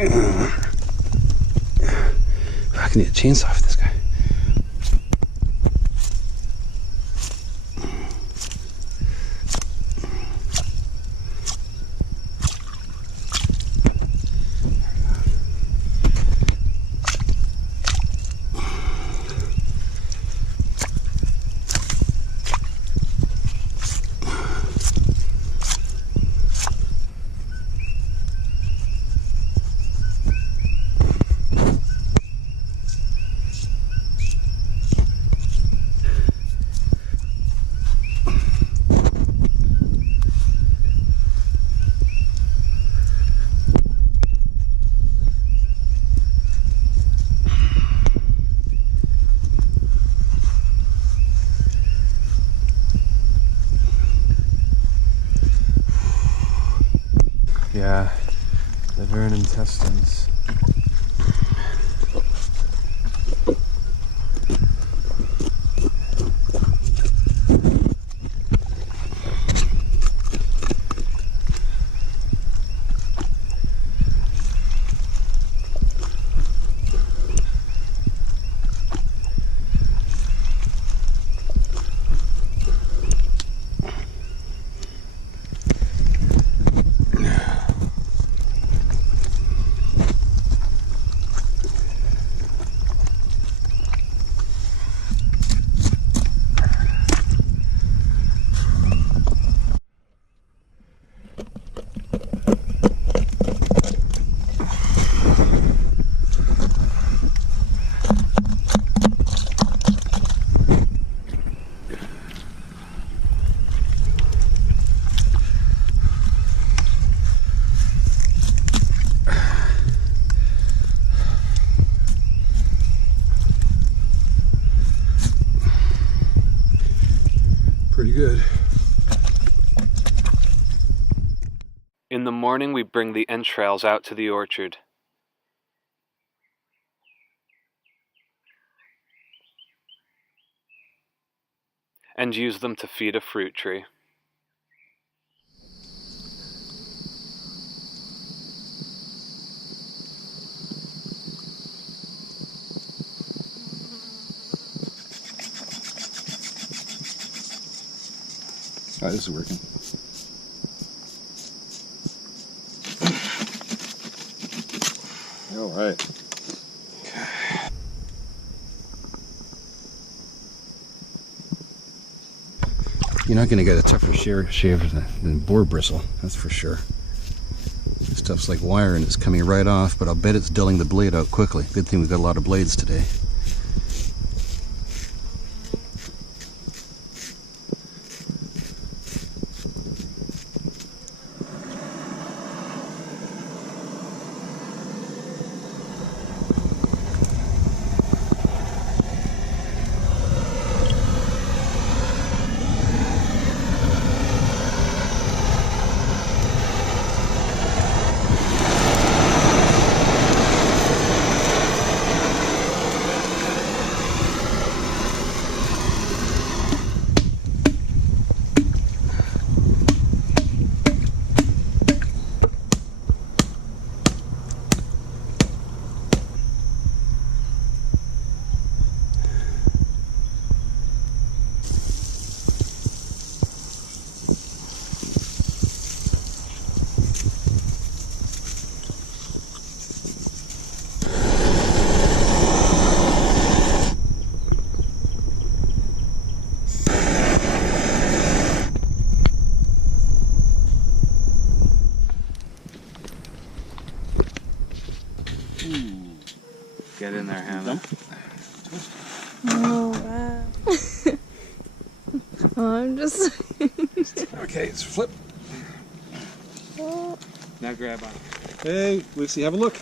I need a chainsaw for this guy. Yeah, liver and intestines. Pretty good. In the morning, we bring the entrails out to the orchard. And use them to feed a fruit tree. Oh, this is working. All right. You're not going to get a tougher shave than boar bristle, that's for sure. This stuff's like wire and it's coming right off, but I'll bet it's dulling the blade out quickly. Good thing we've got a lot of blades today. Get in there, Hannah. Oh, wow. I'm just... Okay, let's flip. Now grab on. Hey, Lucy, have a look.